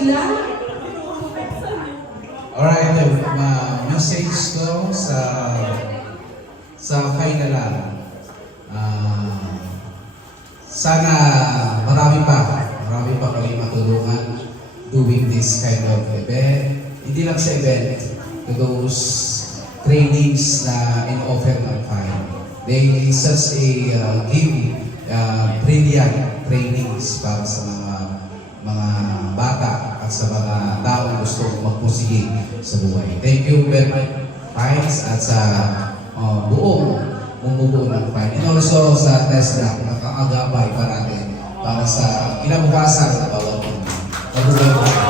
bigla. Alright, message ko sa final lang. Sana marami pa kami matulungan doing this kind of event. Hindi lang sa event, to those trainings na in-offer ng FINE. They such a give brilliant trainings para sa mga bata at sa mga taong gusto magpursige sa buhay. Thank you very much, FINES, at sa buong mumubuo ng FINE. And also sa TESDA, nakaagabay pa natin para sa kinabukasan ng bawat mabubuhay.